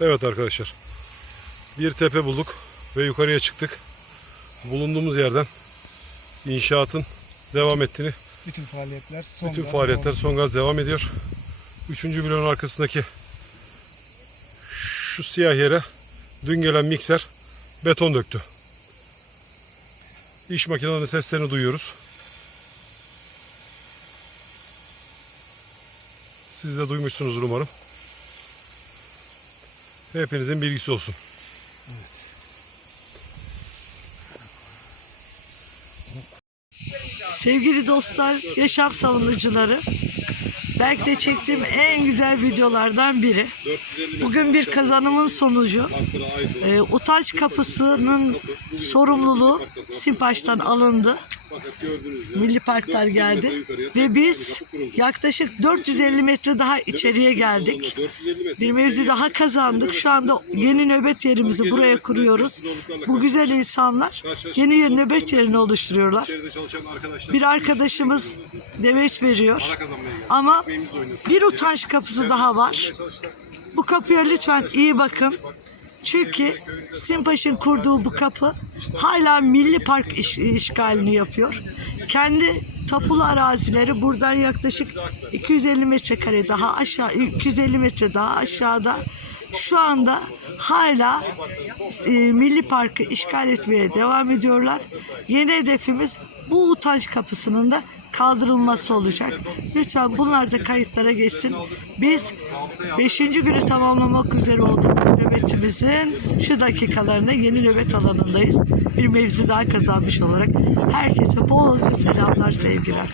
Evet arkadaşlar. Bir tepe bulduk ve yukarıya çıktık. Bulunduğumuz yerden inşaatın devam ettiğini, Bütün faaliyetler son bütün gaz faaliyetler devam son gaz devam ediyor. Üçüncü bloğun arkasındaki şu siyah yere dün gelen mikser beton döktü. İş makinelerinin seslerini duyuyoruz. Siz de duymuşsunuzdur umarım. Hepinizin bilgisi olsun. Sevgili dostlar, yaşam savunucuları. Belki de çektiğim en güzel videolardan biri. Bugün bir kazanımın sonucu. e, utanç kapısının sorumluluğu Simpaş'tan alındı. Milli Parklar geldi. Ve biz yaklaşık 450 metre daha içeriye geldik. Bir mevzi daha kazandık. Şu anda yeni nöbet yerimizi buraya kuruyoruz. Bu güzel insanlar yeni nöbet yerini oluşturuyorlar. Bir arkadaşımız demeç veriyor. Ama bir utanç kapısı daha var. Bu kapıya lütfen iyi bakın. Çünkü Simpaş'ın kurduğu bu kapı hala milli park iş- işgalini yapıyor. Kendi tapulu arazileri buradan yaklaşık 250 metrekare daha aşağı 250 metre daha aşağıda şu anda hala e, milli parkı işgal etmeye devam ediyorlar. Yeni hedefimiz bu utanç kapısının da kaldırılması olacak. Lütfen bunlar da kayıtlara geçsin. Biz 5. günü tamamlamak üzere olduğumuz nöbetimizin şu dakikalarında yeni nöbet alanındayız. Bir mevzi daha kazanmış olarak herkese bolca selamlar, sevgiler.